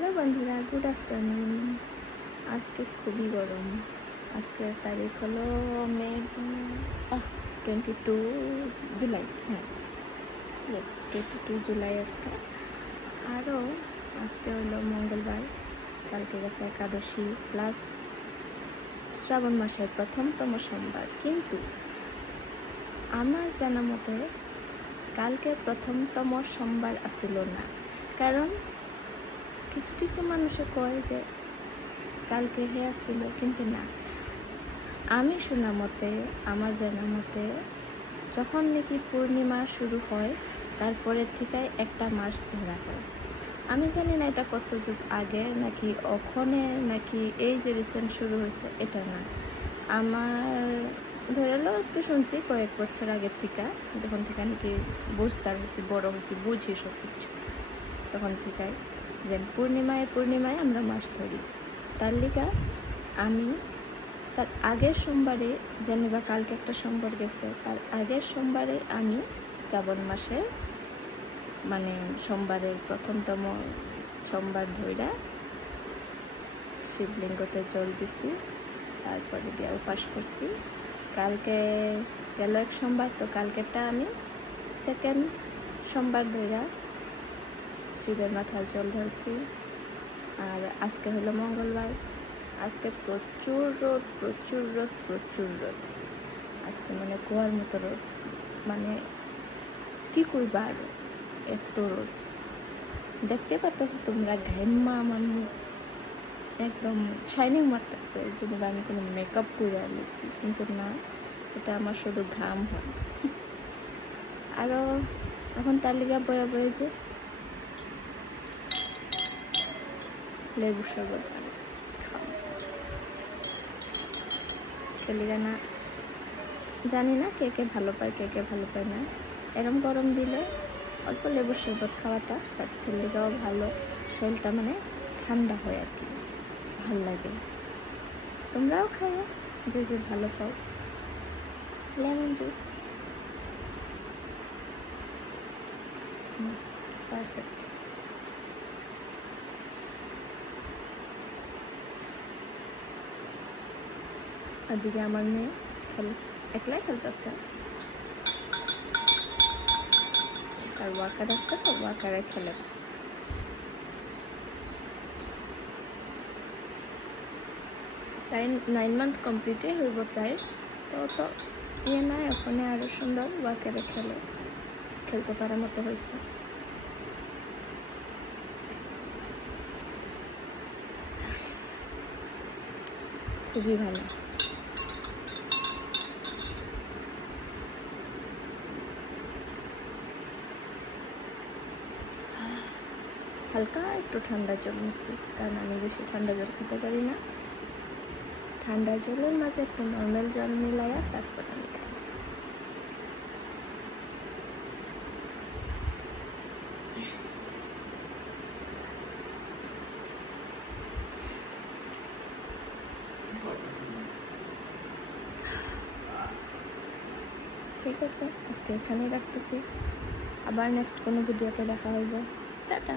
Hello বন্ধুরা, good afternoon. আজকে খুবই গরম। আজকের তারিখ হলো মে 22 জুলাই। হ্যাঁ, ইয়েস, 22 জুলাই আজকে। আরও আজকে হলো মঙ্গলবার, কালকে গেছে একাদশী প্লাস শ্রাবণ মাসের প্রথমতম সোমবার। কিন্তু আমার জানা মতে কালকে প্রথমতম সোমবার আসিল না, কারণ কিছু কিছু মানুষে কয় যে কালকে হে আসছিল, কিন্তু না, আমি শোনা মতে, আমার জানা মতে যখন নাকি পূর্ণিমা শুরু হয় তারপরের থেকে একটা মাস ধরা হয়। আমি জানি না এটা কত যুগ আগে নাকি ওখানে নাকি এই যে রিসেন্ট শুরু হয়েছে, এটা না। আমার ধরে লো আজকে শুনছি কয়েক বছর আগের থেকে, যখন থেকে নাকি বুঝতে হয়েছি, বড় হয়েছি, বুঝি সব কিছু, তখন থেকে যে পূর্ণিমায় আমরা মাছ ধরি। তার লিগা আমি তার আগের সোমবারে, যেনিবা কালকে একটা সোমবার গেছে, তার আগের সোমবারে আমি শ্রাবণ মাসের মানে সোমবারের প্রথমতম সোমবার ধইরা শিবলিঙ্গতে জল দিছি, তারপরে দিয়ে উপাস করছি। কালকে গেল এক সোমবার, তো কালকেরটা আমি সেকেন্ড সোমবার ধইরা শিবের মাথায় জল ঢালছি। আর আজকে হলো মঙ্গলবার, আজকে প্রচুর রোদ, প্রচুর রোদ, প্রচুর রোদ। আজকে মানে কুয়ার মতো রোদ, মানে কি কইবা আরো, এত রোদ। দেখতে পারতেছো তোমরা, ঘাইমা আমার মুখ একদম শাইনিং মারতেছে, যেটা আমি কোনো মেকআপ করে আনছি, কিন্তু না, এটা আমার শুধু ঘাম হয়। আরও এখন তার লিগা বয়ে বয়ে যে লেবু শরবত খেলিগা না, জানি না কে কে ভালো পায়, কে কে ভালো পায় না। এরম গরম দিলে অল্প লেবুর শরবত খাওয়াটা স্বাস্থ্যের লেগেও ভালো, শরীরটা মানে ঠান্ডা হয় আর কি, ভাল লাগে। তোমরাও খাও যে যে ভালো পাও। Lemon juice perfect. ওদিকে আমার মেয়ে একলাই খেলতেছে, আর ওয়াকার আছে, তো ওয়াকারে খেলে। তাই 9 মান্থ কমপ্লিটই হইব তাই, তো ইয়ে না, ওখানে আরও সুন্দর ওয়াকারে খেলতে পারার মতো হয়েছে। খুবই ভালো। হালকা একটু ঠান্ডা জল নিচ্ছি, কারণ আমি বেশি ঠান্ডা জল খেতে পারি না। ঠান্ডা জলের মাঝে একটু নর্মাল জল মিলাইয়া তারপর আমি খাই। ঠিক আছে, আজকে এখানেই রাখতেছি, আবার নেক্সট কোনো ভিডিওতে দেখা হইব। টাটা।